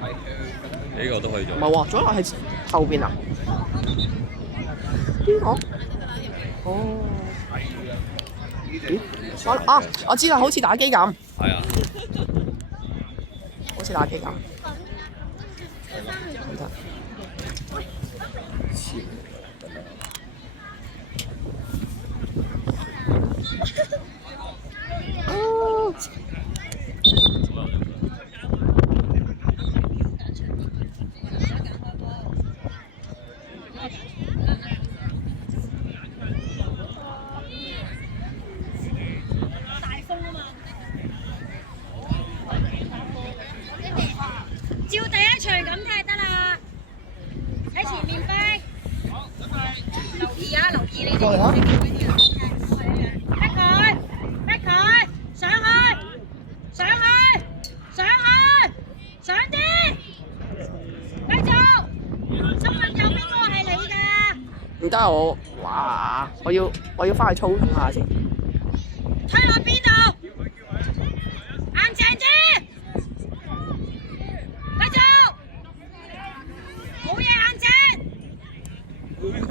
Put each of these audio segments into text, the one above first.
呢個都可以做。唔係喎，左落係後邊啊？邊個？哦。咦？我知啦，好似打機咁。係啊。好似打機咁。哦。照第一場咁踢得啦，喺前面飛。留意啊，留意你哋。逼佢，逼佢，上去，上去，上去，上啲，繼續。新聞有邊個係你㗎？唔得哇！我要翻去操控下先。推落邊度？硬淨啲。繼續，冇嘢硬淨。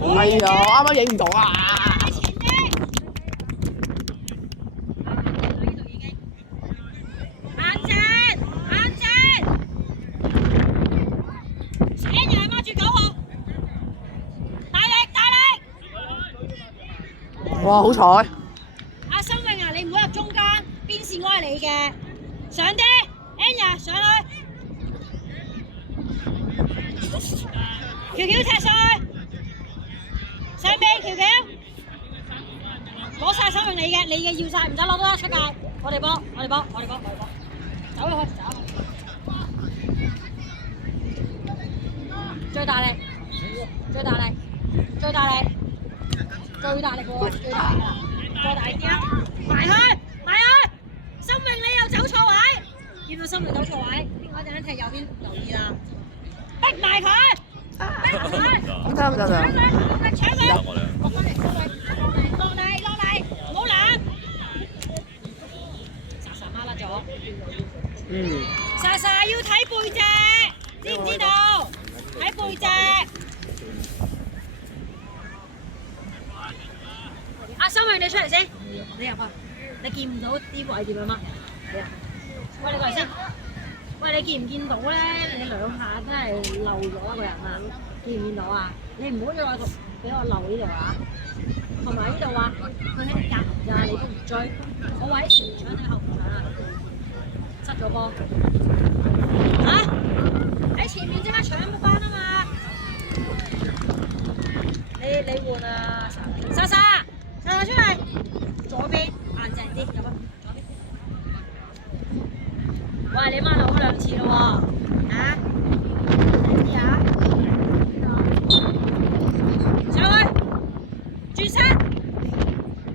係啊，啱啱影唔到啊！前啲，硬淨，硬淨。N係孖住9號，大力大力。哇！好彩。阿新穎啊，你唔好入中間，邊線我係你嘅，上啲 N 上去。喬喬踢上去，上邊喬喬，攞晒新穎你嘅要晒，唔使攞多出界。我哋波，走落去，走。最大力，最大力，最大力，最大力喎，最大力，再大啲啊！埋去，埋去，新穎你又走錯位，見到新穎走錯位，邊個一陣間踢右邊留意啦，逼埋佢。唔得，搶佢！落嚟，唔好攔！莎媽甩咗。莎要睇背脊，知唔知道？睇背脊。阿新穎你出嚟先，你入去，你見唔到啲位點樣嗎？喂，你過嚟先。喂，你見唔見到咧？你兩下真係漏咗一個人啊！見唔見到啊？你唔好再話俾我漏呢度啊！同埋呢度啊，佢喺度夾㗎，你都唔追。我話喺前面搶，你後面搶啊！失咗波嚇！喺前面即刻搶翻啊嘛！你換啊！莎出嚟，左邊硬淨啲，入啊！喂，你媽漏咗2次咯喎，嚇！啲啊！上去，轉身，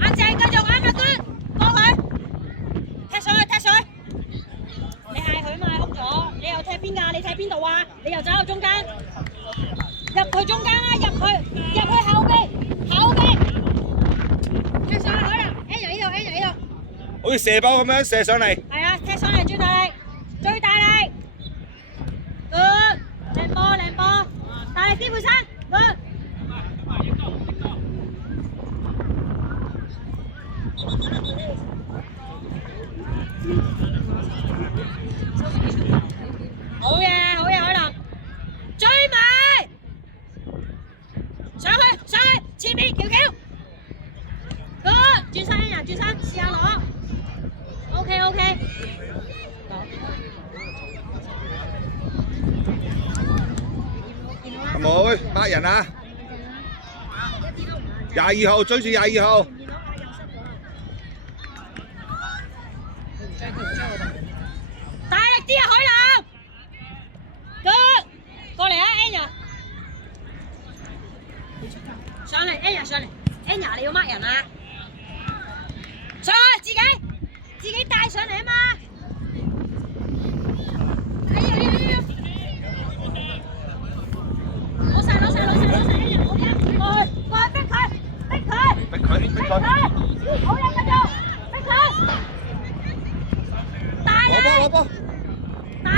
硬淨繼續啱入端，過佢，踢上去，你係佢嘛？空咗，你又踢邊㗎？你踢邊度啊？你又走入中間，入去中間啦，入去後邊，踢上去啦 ，N 呢度，好似射波咁樣射上嚟。係啊，踢上嚟最大力。靚波，大力啲背身，好嘢，海南，追埋，上去，前面喬喬，轉身試下攞 ，OK。阿妹8人啊！22號追住22號。大力啲啊，海南！過嚟啊 ，Anya！ 上嚟 ，Anya 你要乜人啊？上去自己帶上嚟啊嘛！攞晒，過去逼佢，好嘢，繼續逼佢，大力，攞波，大，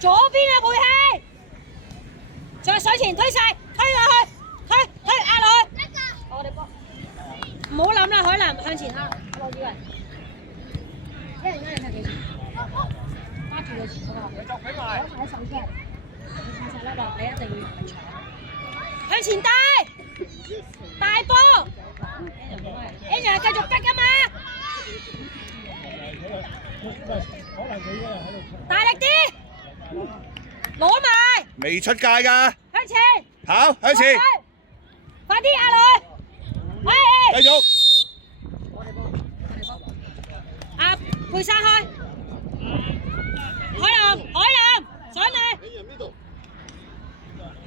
左邊啊，梅希，在水前推晒，推落去，推壓落去。我哋波，唔好諗啦，海南向前啦，我以為一人睇幾次，揸住個前嗰個，攞埋啲手出嚟，你放晒粒落，你一定要搶，向前帶，大波 ，Anya 繼續逼㗎嘛。大力啲，攞埋，未出界㗎，向前，跑向前，快啲壓落，喂，繼續，阿佩珊開，海南上嚟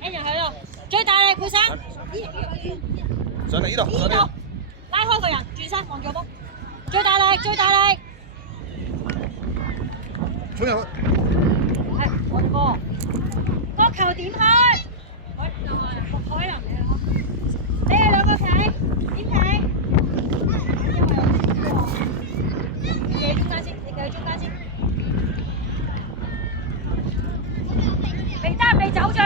，Anya喺度，最大力佩珊，上嚟呢度，上嚟呢度，拉開個人，轉身望住波，最大力，衝入去。係我哋波，個球點開？海南嚟啦，你哋兩個企，點企？你企中間先，未走住。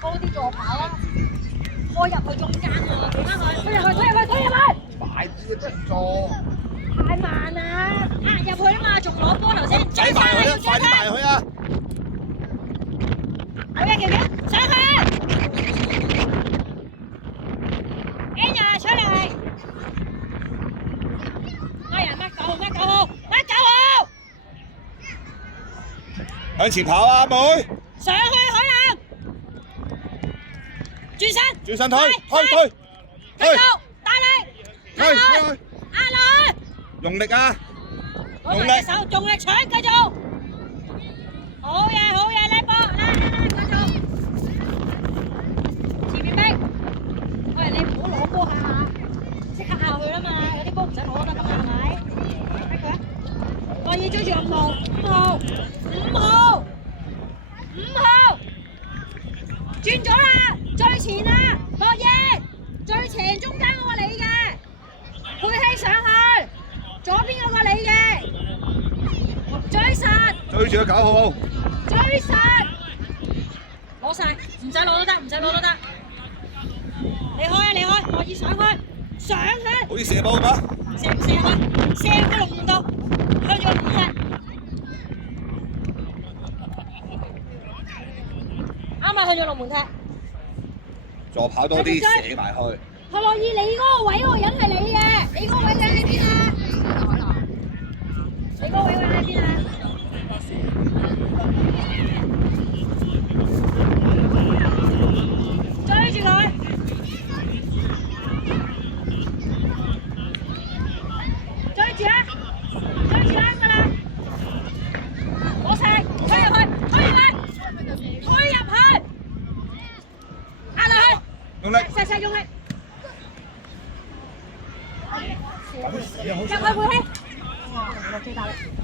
多啲助跑啦，開入去中間啊！推入去！快啲真做！太慢啦，壓入去啊嘛，仲攞波頭先，追快啲上埋去啊！好嘢，喬喬上去 ，Anya 出嚟，乜人乜九號，向前跑啊，妹！上去海南，轉身推，繼續大力，壓落，用力啊！攞埋隻手，用力搶，繼續，好嘢，叻波，拉，繼續，前面逼，喂，你唔好攞波下，即刻下去啦嘛，有啲波唔使攞得㗎嘛，係咪？逼佢啊！我要追住5號，轉咗啦，最前啦，落嘢，最前中間嗰個你嘅，佩希上去，左邊嗰個你嘅，追實，追住個9號，追實，攞晒，唔使攞都得，你開，可以上去，好似射波咁啊！射個龍門度，向住個門踢，啱啊，向住龍門踢。助跑多啲，射埋去。何樂意，你嗰個位嗰個人係你嘅，你嗰個位喺邊啊？你嗰個位喺邊啊？追住佢，追住啦㗎啦，攞石推入去，壓落去，用力，石用力。入去佩希，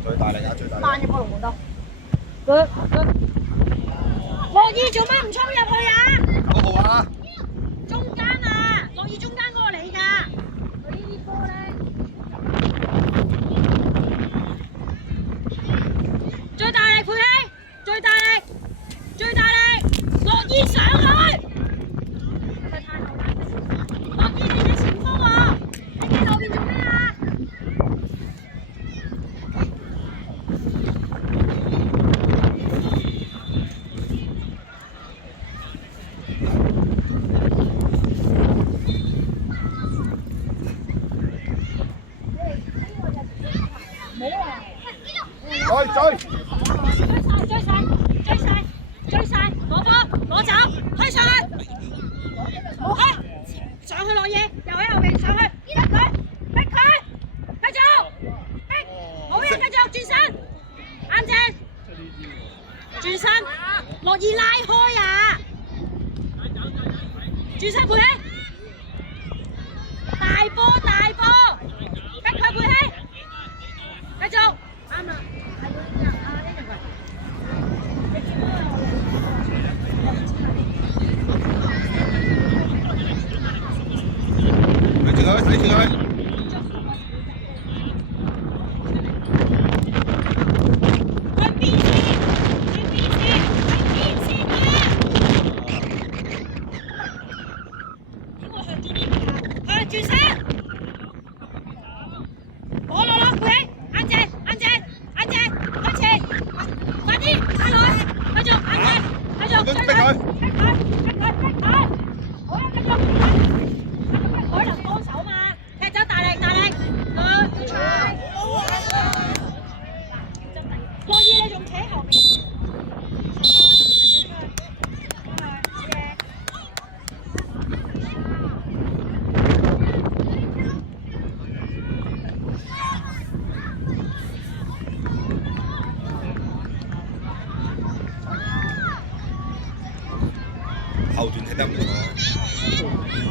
最大力，慢入個龍門度。Good。樂意做乜唔衝入去啊9號啊！中間啊，樂意中間嗰個你㗎。佢呢啲波咧，最大力佩希，最大力，樂意上去。樂意你嘅前鋒喎，你企後邊做咩啊？追晒，攞波，攞走，推上去，冇開，上去落嘢，又喺後邊上去，逼佢，繼續，逼，好嘢，繼續轉身，啱正，轉身，樂意拉開啊，轉身佩希，大波，逼佢佩希，繼續，啱啦。睇住佢。後段踢得唔錯。